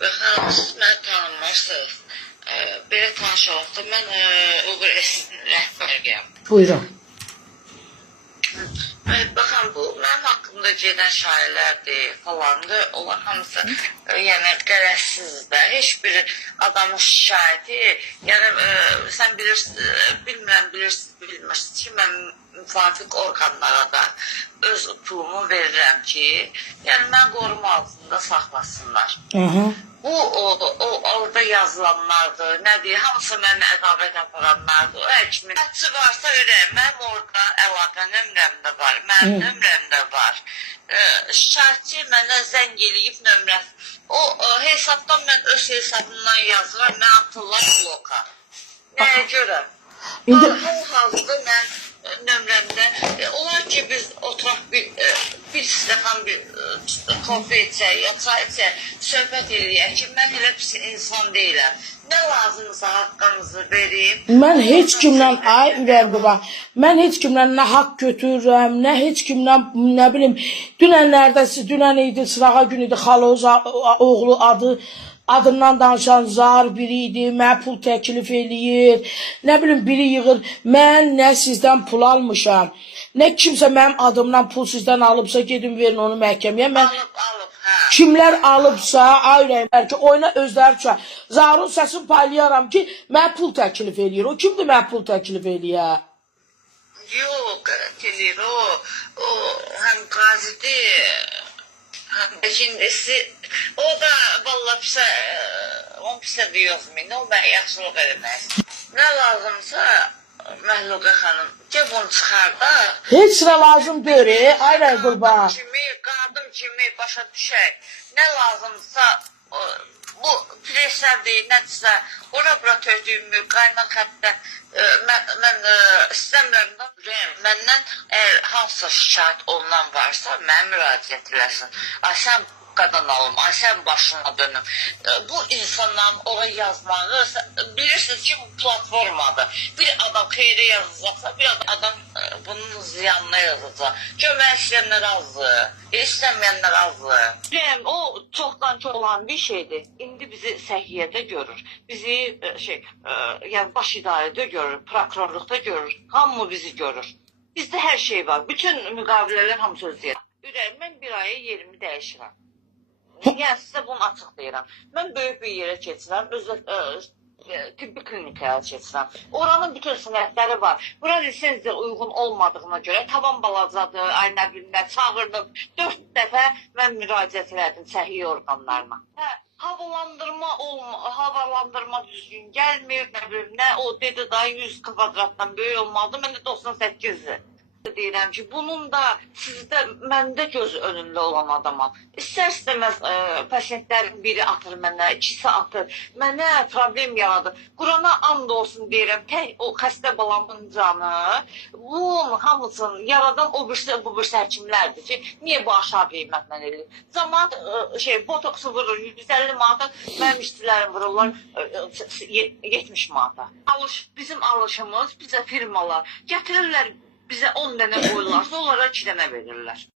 Və xanım, siz məni tanımırsınız. Belə tanış oldu. Mən UQS-in rəhbəriyəm. Buyurun. Baxın, bu mənim haqqımda gedən şairlərdir falandır. Onlar hamısı yəni qərəzsizdir də. Heç bir adamın şikayəti, yəni sən bilmirəm, bilmirsiniz ki, mən müvafiq orqanlara da öz pulumu verirəm ki, yəni mən qoruma altında saxlasınlar. Bu orada yazılanlardır, nədir, hamısı mənə əqabət aparanlardır. O həkimin hədsi varsa öyrəyəm, mənim orada əlaqə nömrəm də var, mənim nömrəm də var. Şikayətçi mənə zəng eləyib nömrəsi. O hesabdan mən öz hesabımdan yazıram, mən atırlar bloka. Nəyə görə? Hal-hazırda mən nömrəmdə, olar ki biz oturaq bir stəkan kofe içək, ya çay içək, söhbət eləyək ki, mən elə pis insan deyiləm. Nə lazımsa haqqınızı vereyim. Mən heç kimdən, ay ürəkli bax, mən heç kimdən nə haqq götürürəm, nə heç kimdən, nə bilim, dünən idi, sırağa gün idi, Xaloz oğlu adından danışan zar biri idi, mənə pul təklif eləyir, nə bilim, biri yığır, mən nə sizdən pul almışam, nə kimsə mənim adımdan pul sizdən alıbsa, gedin verin onu məhkəməyə, mən kimlər alıbsa, ayrəyim, bəlkə oyuna özləri üçün, zarın səsini paylayaram ki, mənə pul təklif eləyir, o kimdir mənə pul təklif eləyir? Yox, eləyir, o həm qazidir, İkincisi, o da valla pisə, onu pisə deyozmayın, o mən yaxşılıq eləmək. Nə lazımsa, Məhluqə xanım, ki bunu çıxar da. Heç sıra lazım deyir, ayrı qurban. Qadın kimi başa düşək. Nə lazımsa, bu preslər deyil, nədirsə, ora-bura tördüyümü, qaynaq xəttə, mən istəmirəm, məndən əgər hansısa şikayət olunan varsa, mənə müraciət eləsin. Ay, sən qadan alım, ay, sən başına dönüm. Bu insanların oraya yazmağı, bilirsiniz ki, bu platformadır. Bir adam xeyri yazacaqsa, bir adam bunun ziyanına yazacaq. Kömək istəyənlər azdır, istəməyənlər azdır. O çoxdan çox olan bir şeydir. İndi bizi səhiyyədə görür, bizi yəni baş idarədə görür, prokurorluqda görür, hamı bizi görür. Bizdə hər şey var, bütün müqavilələr hamı söz deyir. Ürəyim, mən bir aya yerimi dəyişirəm. Yəni sizə bunu açıq deyirəm. Mən böyük bir yerə keçirəm, tibbi klinikaya keçirəm. Oranın bütün sənədləri var. Bura lisenziya uyğun olmadığına görə tavan balacadır, ay nə bilim nə, çağırdım. 4 dəfə mən müraciət elədim səhiyyə orqanlarına. Havalandırma düzgün gəlmir, nə bilim nə, o dedi da 100 kvadratdan böyük olmalıdır, mən də 98-dir. Deyirəm ki, bunun da sizdə, məndə göz önündə olan adamam. İstər-istəməz pasientlərin biri atır mənə, ikisi atır, mənə problem yaradır. Qurana and olsun deyirəm, tək o xəstə balamın canı, bunun hamısını yaradan o birisi həkimlərdir ki, niyə bu aşağı qiymətlə eləyir? Zaman botoksu vurur 150 manata, mənim işçilərim vururlar 70 manata. Bizim alışımız, bizə firmalar gətirirlər, bizə 10 dənə qoyurlarsa, onlara 2 dənə verirlər.